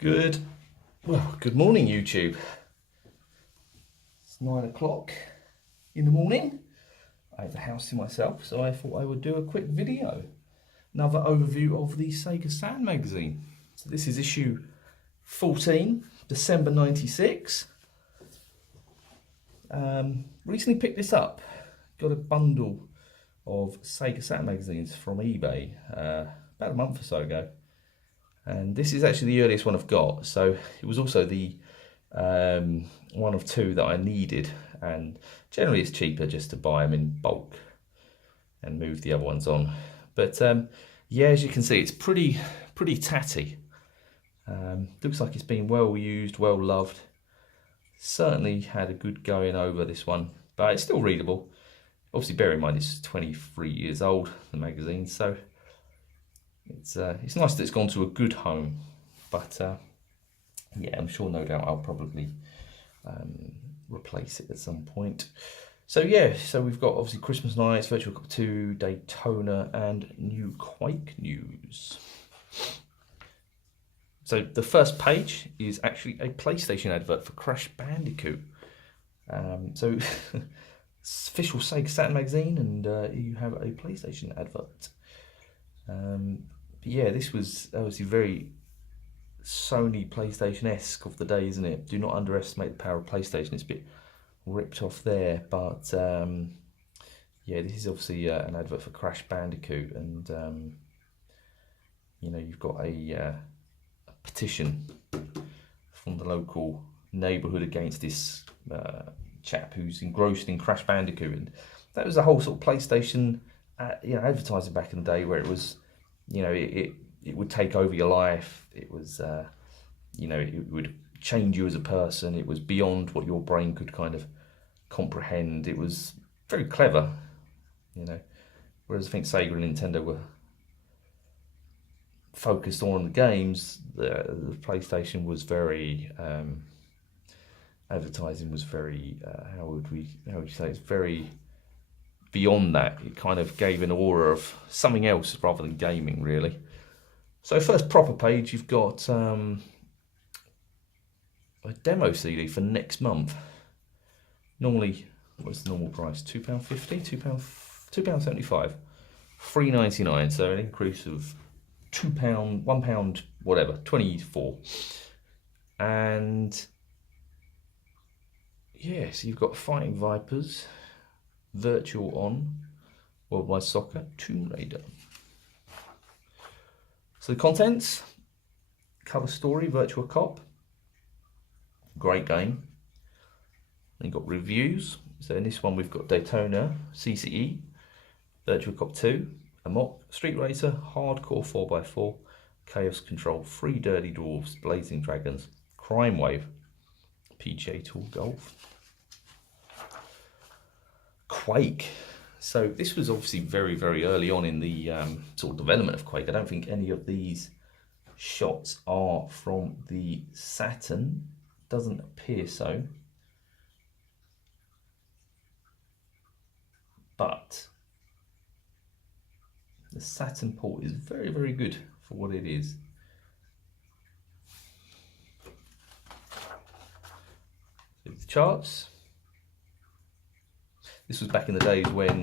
Good morning, YouTube. It's 9 o'clock in the morning. I have the house to myself, so I thought I would do a quick video. Another overview of the Sega Saturn magazine. So this is issue 14, December 96. Recently picked this up. Got a bundle of Sega Saturn magazines from eBay about a month or so ago. And this is actually the earliest one I've got, so it was also the one of two that I needed, and generally it's cheaper just to buy them in bulk and move the other ones on. But yeah, as you can see, it's pretty tatty. Looks like it's been well used, well loved. Certainly had a good going over this one, but it's still readable. Obviously bear in mind it's 23 years old, the magazine, so it's nice that it's gone to a good home, but yeah, I'm sure no doubt I'll probably replace it at some point. So yeah, so we've got obviously Christmas Nights, Virtual Cop 2, Daytona, and new Quake news. So the first page is actually a PlayStation advert for Crash Bandicoot. So it's official Sega Saturn magazine, and you have a PlayStation advert. But yeah, this was obviously very Sony PlayStation-esque of the day, isn't it? Do not underestimate the power of PlayStation. It's a bit ripped off there, but yeah, this is obviously an advert for Crash Bandicoot, and you know, you've got a petition from the local neighbourhood against this chap who's engrossed in Crash Bandicoot, and that was the whole sort of PlayStation advertising back in the day, where it was, you know, it would take over your life. It was, you know, it would change you as a person. It was beyond what your brain could kind of comprehend. It was very clever, you know. Whereas I think Sega and Nintendo were focused on the games, the PlayStation was very, advertising was very, how would you say, it's very beyond that. It kind of gave an aura of something else rather than gaming, really. So first proper page, you've got a demo CD for next month. Normally, what's the normal price? £2.50, £2.75, £3.99. So an increase of £2, £1, whatever, 24. And yeah, so you've got Fighting Vipers, Virtual On, Worldwide Soccer, Tomb Raider. So the contents: cover story, Virtual Cop, great game. Then you've got reviews. So in this one we've got Daytona, CCE, Virtual Cop 2, Amok, Street Racer, Hardcore 4x4, Chaos Control, Three Dirty Dwarfs, Blazing Dragons, Crime Wave, PGA Tour Golf, Quake. So this was obviously very early on in the sort of development of Quake. I don't think any of these shots are from the Saturn. Doesn't appear so. But the Saturn port is very good for what it is. So the charts. This was back in the days when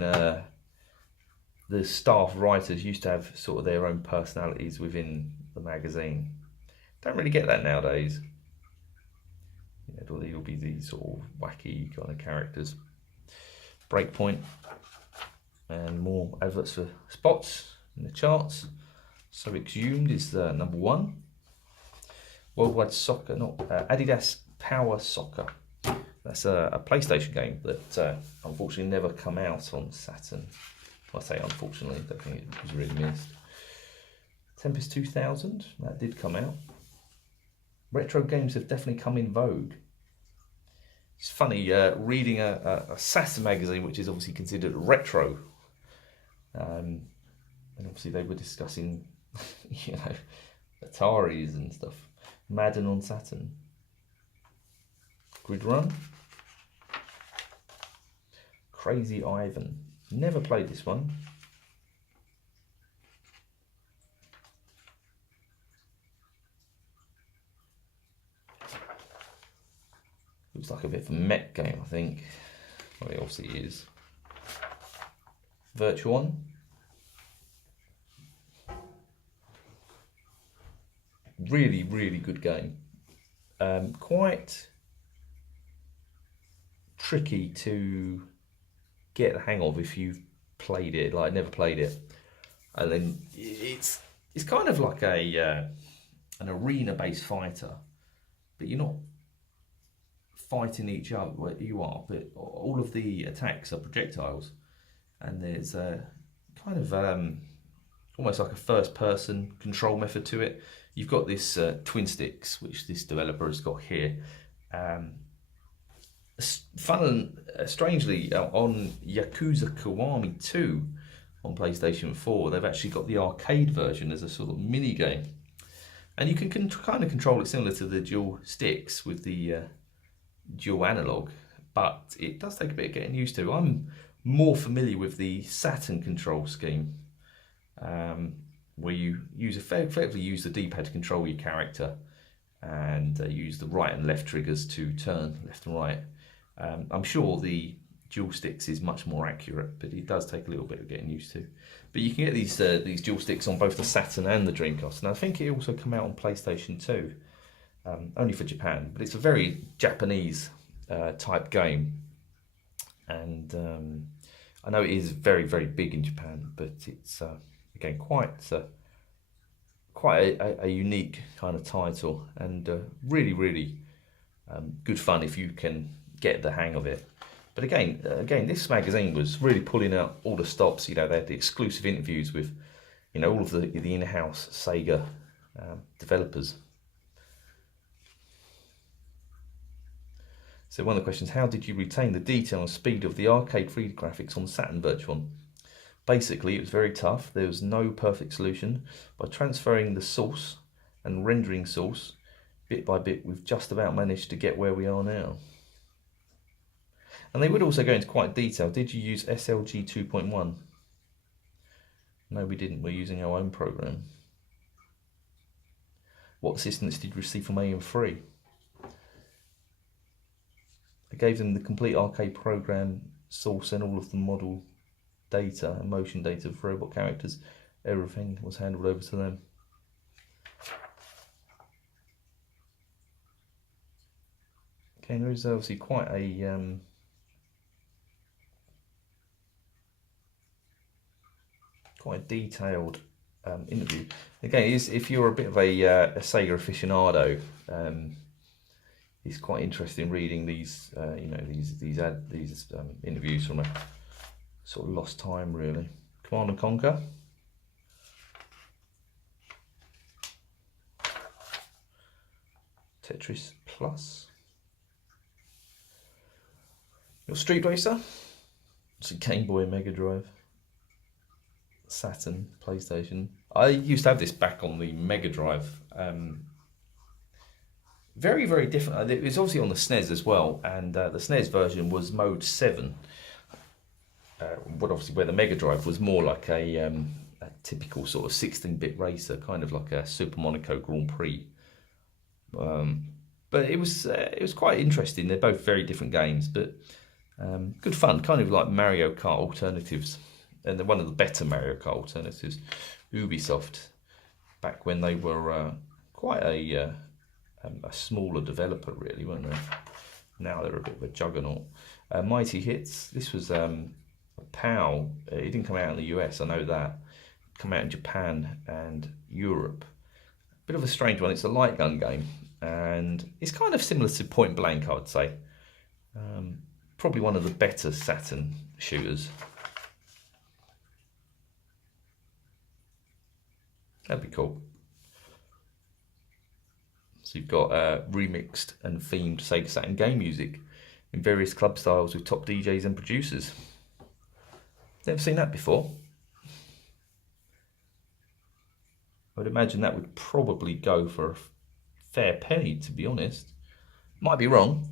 the staff writers used to have sort of their own personalities within the magazine. Don't really get that nowadays. You know, there'll be these sort of wacky kind of characters. Breakpoint, and more adverts for spots in the charts. So Exhumed is number 1. Worldwide Soccer, not Adidas Power Soccer. That's a PlayStation game that unfortunately never come out on Saturn. I say unfortunately, I don't think it was really missed. Tempest 2000, that did come out. Retro games have definitely come in vogue. It's funny reading a Saturn magazine, which is obviously considered retro. And obviously they were discussing, you know, Ataris and stuff. Madden on Saturn. Grid Run. Crazy Ivan. Never played this one. Looks like a bit of a mech game, I think. Well, it obviously is. Virtuon. Really, really good game. Quite tricky to get the hang of if you've played it. Like, never played it, and then it's kind of like a an arena-based fighter, but you're not fighting each other where you are, but all of the attacks are projectiles, and there's a kind of almost like a first-person control method to it. You've got this twin sticks, which this developer has got here. Strangely, on Yakuza Kiwami 2 on PlayStation 4, they've actually got the arcade version as a sort of mini game, and you can kind of control it similar to the dual sticks with the dual analog, but it does take a bit of getting used to. I'm more familiar with the Saturn control scheme, where you effectively use the D-pad to control your character, and use the right and left triggers to turn left and right. I'm sure the dual sticks is much more accurate, but it does take a little bit of getting used to. But you can get these dual sticks on both the Saturn and the Dreamcast, and I think it also come out on PlayStation 2, only for Japan. But it's a very Japanese type game, and I know it is very, very big in Japan, but it's again quite a unique kind of title, and really, really good fun if you can get the hang of it. But again, this magazine was really pulling out all the stops. You know, they had the exclusive interviews with, you know, all of the in-house Sega developers. So one of the questions: how did you retain the detail and speed of the arcade 3D graphics on Saturn Virtuon? Basically, it was very tough. There was no perfect solution. By transferring the source and rendering source bit by bit, we've just about managed to get where we are now. And they would also go into quite detail. Did you use SLG 2.1? No, we didn't. We're using our own program. What assistance did you receive from AM3? I gave them the complete arcade program source and all of the model data and motion data for robot characters. Everything was handed over to them. Okay, there is obviously quite a quite detailed interview. Again, if you're a bit of a Sega aficionado, it's quite interesting reading these you know, these interviews from a sort of lost time, really. Command and Conquer. Tetris Plus. Your Street Racer. It's a Game Boy, Mega Drive, Saturn, PlayStation. I used to have this back on the Mega Drive. Very, very different. It was obviously on the SNES as well, and the SNES version was mode 7. But obviously where the Mega Drive was more like a typical sort of 16-bit racer, kind of like a Super Monaco Grand Prix. But it was quite interesting. They're both very different games, but good fun, kind of like Mario Kart alternatives. And they're one of the better Mario Kart alternatives. Ubisoft, back when they were quite a smaller developer, really, weren't they? Now they're a bit of a juggernaut. Mighty Hits. This was a PAL. It didn't come out in the US, I know that. It came out in Japan and Europe. Bit of a strange one. It's a light gun game, and it's kind of similar to Point Blank, I would say. Probably one of the better Saturn shooters. That'd be cool. So you've got remixed and themed Sega Saturn game music in various club styles with top DJs and producers. Never seen that before. I would imagine that would probably go for a fair penny, to be honest. Might be wrong.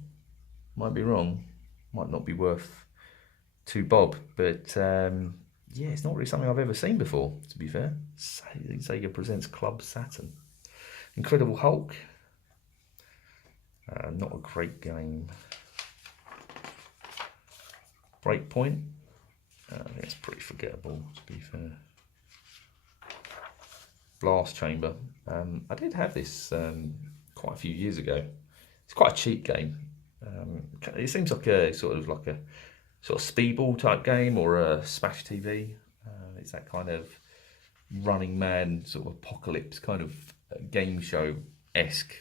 Might not be worth 2 bob. But yeah, it's not really something I've ever seen before, to be fair. Sega presents Club Saturn. Incredible Hulk. Not a great game. Breakpoint. I think it's pretty forgettable, to be fair. Blast Chamber. I did have this quite a few years ago. It's quite a cheap game. It seems like a sort of speedball type game or a Smash TV. It's that kind of Running Man sort of apocalypse kind of game show-esque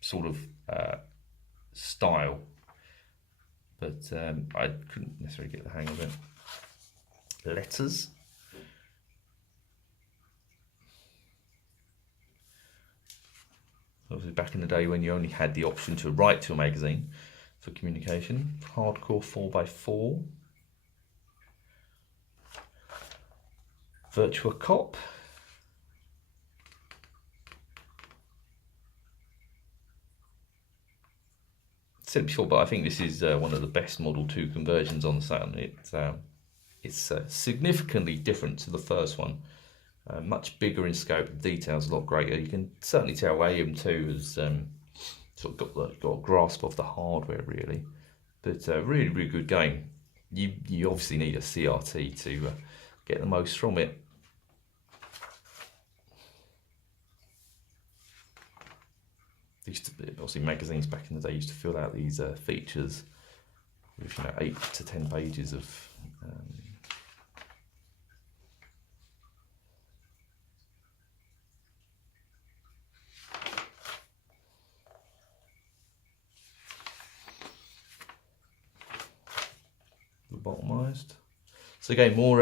sort of style. But I couldn't necessarily get the hang of it. Letters. Obviously back in the day when you only had the option to write to a magazine for communication. Hardcore 4x4. Virtua Cop. Said it before, but I think this is one of the best Model 2 conversions on the Saturn. It's significantly different to the first one. Much bigger in scope, the details a lot greater. You can certainly tell AM2 has sort of got a grasp of the hardware really, but really good game. You obviously need a CRT to get the most from it. Obviously magazines back in the day used to fill out these features with 8 to 10 pages of lobotomized. So again, more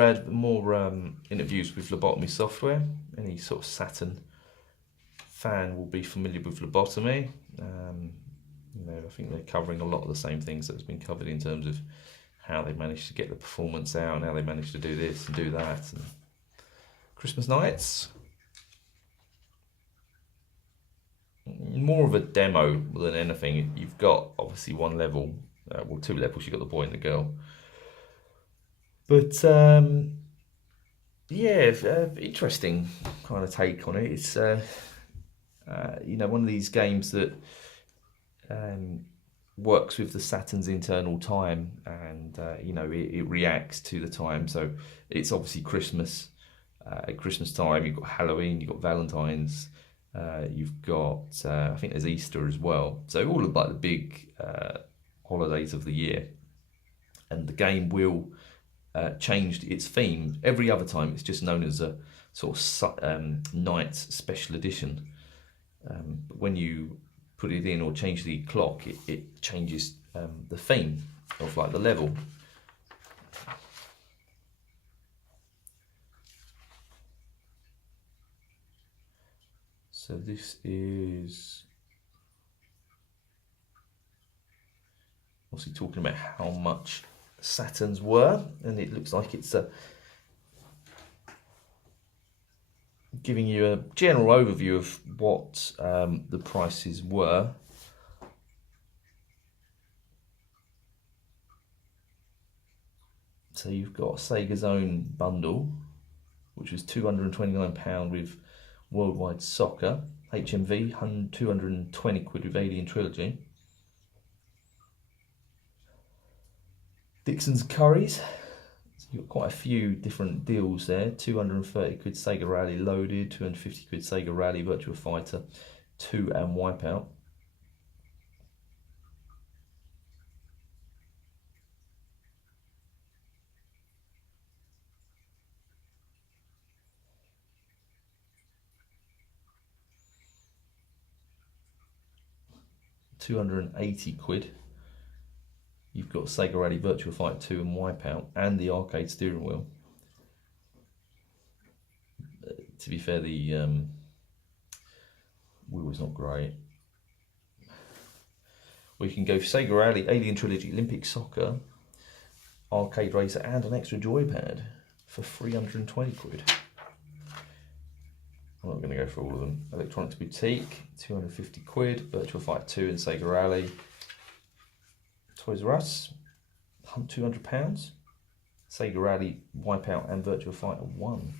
interviews with lobotomy software. Any sort of Saturn fan will be familiar with lobotomy. I think they're covering a lot of the same things that's been covered in terms of how they managed to get the performance out and how they managed to do this and do that. And Christmas nights, more of a demo than anything. You've got obviously one level, well, 2 levels. You've got the boy and the girl. But yeah, interesting kind of take on it. It's one of these games that works with the Saturn's internal time, and it reacts to the time. So it's obviously Christmas. At Christmas time, you've got Halloween, you've got Valentine's, you've got I think there's Easter as well. So all of the big holidays of the year, and the game will change its theme every other time. It's just known as a sort of night special edition. But when you put it in or change the clock, it changes the theme of the level. So this is obviously talking about how much Saturns were, and it looks like it's giving you a general overview of what the prices were. So you've got Sega's own bundle, which was £229 with Worldwide Soccer, HMV 220 quid with Alien Trilogy. Dixon's Curries, so you've got quite a few different deals there. 230 quid Sega Rally Loaded, 250 quid Sega Rally Virtua Fighter 2 and Wipeout. £280. You've got Sega Rally Virtua Fighter 2 and Wipeout, and the arcade steering wheel. To be fair, the wheel was not great. We can go Sega Rally, Alien Trilogy, Olympic Soccer, Arcade Racer, and an extra joypad for 320 quid. I'm not going to go for all of them. Electronics Boutique, 250 quid, Virtua Fighter 2 and Sega Rally. Toys R Us, £200. Sega Rally, Wipeout, and Virtua Fighter 1.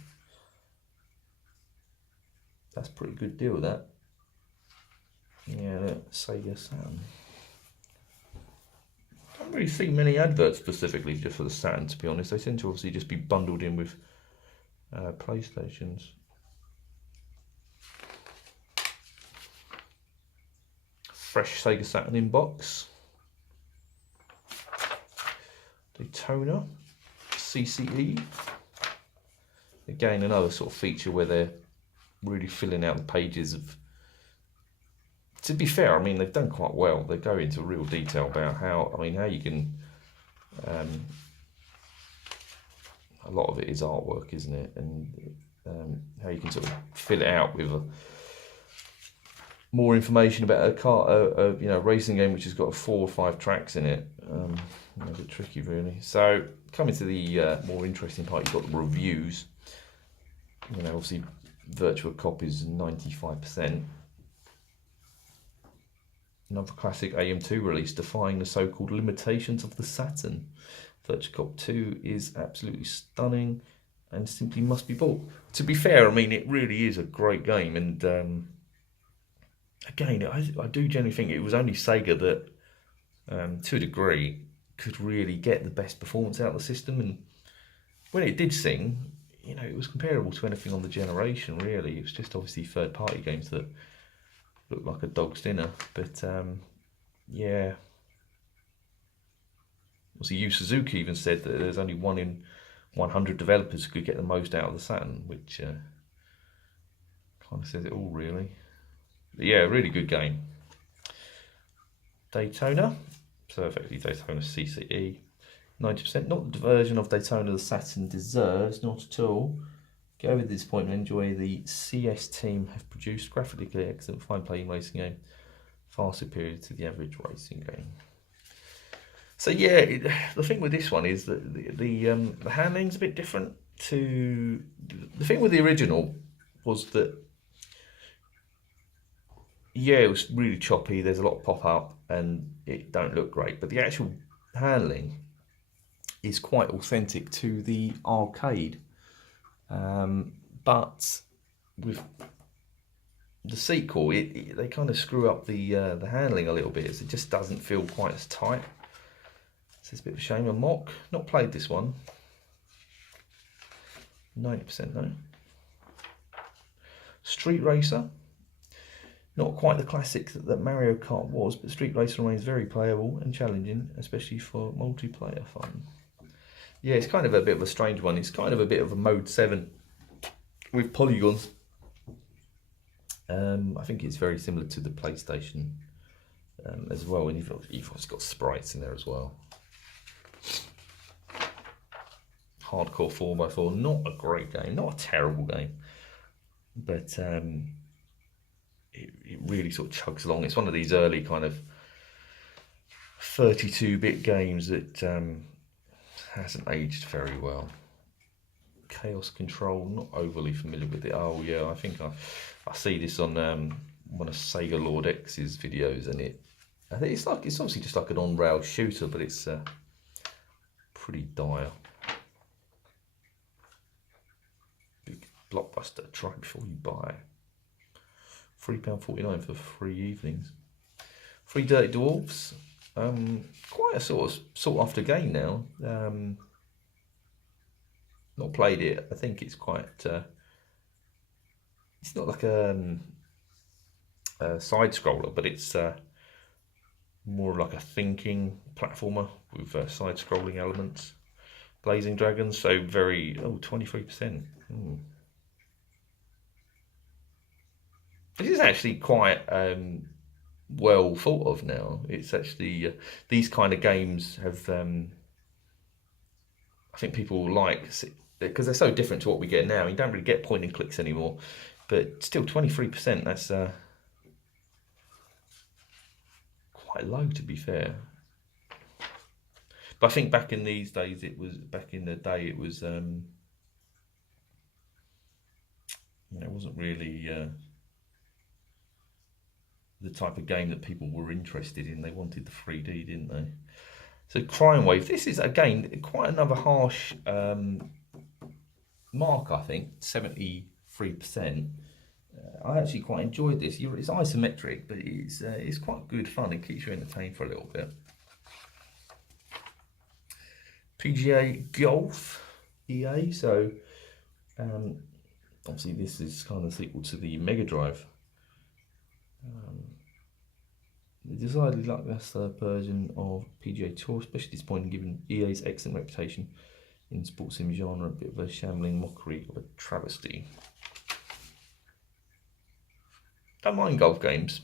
That's a pretty good deal, that. Yeah, look, Sega Saturn. haven't really seen many adverts specifically just for the Saturn, to be honest. They tend to obviously just be bundled in with PlayStations. Fresh Sega Saturn in box. Daytona CCE. Again, another sort of feature where they're really filling out the pages of. To be fair, I mean, they've done quite well. They go into real detail about how you can. A lot of it is artwork, isn't it? And how you can sort of fill it out with more information about a car, racing game which has got 4 or 5 tracks in it. A bit tricky, really. So, coming to the more interesting part, you've got the reviews. Obviously, virtual copies 95%. Another classic AM2 release, defying the so-called limitations of the Saturn. Virtual Cop 2 is absolutely stunning and simply must be bought. To be fair, I mean, it really is a great game, and again, I do generally think it was only Sega that, to a degree, could really get the best performance out of the system, and when it did sing, it was comparable to anything on the generation, really. It was just obviously third-party games that looked like a dog's dinner, but yeah. Obviously, Yu Suzuki even said that there's only 1 in 100 developers who could get the most out of the Saturn, which kind of says it all, really. But yeah, really good game. Daytona, so effectively Daytona CCE, 90%. Not the version of Daytona the Saturn deserves, not at all. Get over the disappointment, enjoy the CS team have produced. Graphically excellent, fine playing racing game, far superior to the average racing game. So yeah, the thing with this one is that the handling's a bit different to the thing with the original. Was that yeah, it was really choppy. There's a lot of pop up and it don't look great, but the actual handling is quite authentic to the arcade. But with the sequel, they kind of screw up the handling a little bit. It just doesn't feel quite as tight. So it's a bit of a shame. A mock, not played this one. 90% no. Street Racer, not quite the classic that Mario Kart was, but Street Racer remains very playable and challenging, especially for multiplayer fun. Yeah, it's kind of a bit of a strange one. It's kind of a bit of a Mode 7 with polygons. I think it's very similar to the PlayStation as well, and you've also got sprites in there as well. Hardcore 4x4, not a great game, not a terrible game, but it really sort of chugs along. It's one of these early kind of 32-bit games that hasn't aged very well. Chaos Control, not overly familiar with it. Oh yeah, I think I see this on one of Sega Lord X's videos, and I think it's obviously just like an on-rail shooter, but it's pretty dire. Big blockbuster. Try before you buy. £3.49 for 3 evenings. Free Dirty Dwarfs. Quite a sort of sought after game now. Not played it. I think it's quite. It's not like a side scroller, but it's more like a thinking platformer with side scrolling elements. Blazing Dragons, so very 23%. This is actually quite well thought of now. It's actually these kind of games have. I think people like because they're so different to what we get now. You don't really get point and clicks anymore, but still 23%. That's quite low, to be fair. But I think back in these days, it was it wasn't really the type of game that people were interested in. They wanted the 3D, didn't they? So Crime Wave, this is again quite another harsh mark, I think, 73%. I actually quite enjoyed this. It's isometric, but it's quite good fun. It keeps you entertained for a little bit. PGA Golf EA. So obviously this is kind of the sequel to the Mega Drive. They decidedly like that's the version of PGA Tour, especially disappointing given EA's excellent reputation in sports sim genre, a bit of a shambling mockery of a travesty. Don't mind golf games,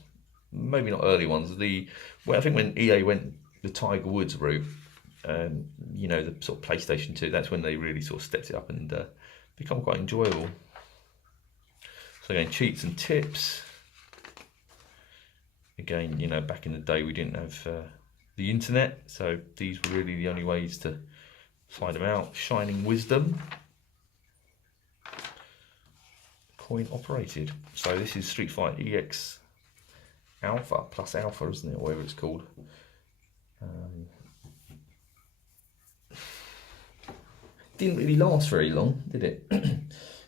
maybe not early ones. I think when EA went the Tiger Woods route, you know, the sort of PlayStation 2, that's when they really sort of stepped it up and become quite enjoyable. So again, cheats and tips. Again, you know, back in the day we didn't have the internet, so these were really the only ways to find them out. Shining Wisdom. Coin operated. So this is Street Fighter EX Alpha, plus Alpha, isn't it, or whatever it's called. Didn't really last very long, did it?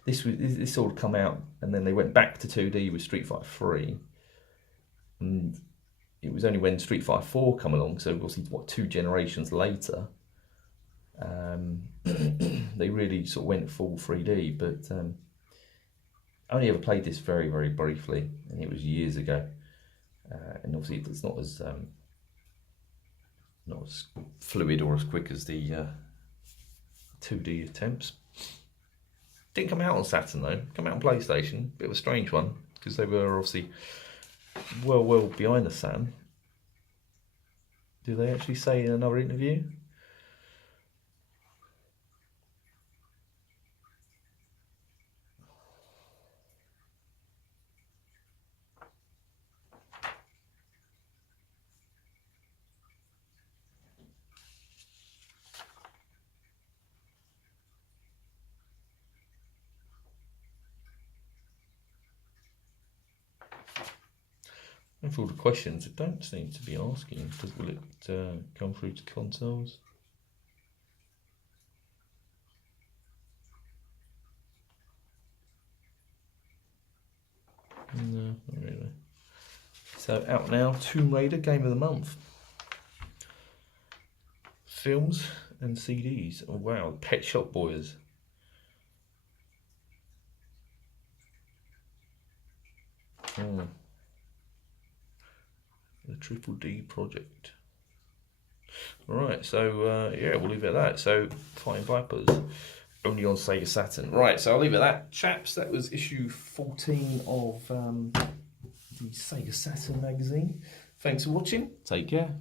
This sort of come out, and then they went back to 2D with Street Fighter 3. And it was only when Street Fighter 4 come along, so obviously what, 2 generations later, they really sort of went full 3D. But I only ever played this very, very briefly, and it was years ago. And obviously it's not as fluid or as quick as the 2D attempts. Didn't come out on Saturn though. Come out on PlayStation. Bit of a strange one because they were obviously well behind the Saturn. Do they actually say in another interview? And for all the questions, it don't seem to be asking. Will it come through to consoles? No, not really. So out now, Tomb Raider Game of the Month. Films and CDs. Oh wow, Pet Shop Boys. The Triple D Project. Alright, so yeah, we'll leave it at that. So, Fighting Vipers, only on Sega Saturn. Right, so I'll leave it at that. Chaps, that was issue 14 of the Sega Saturn magazine. Thanks for watching. Take care.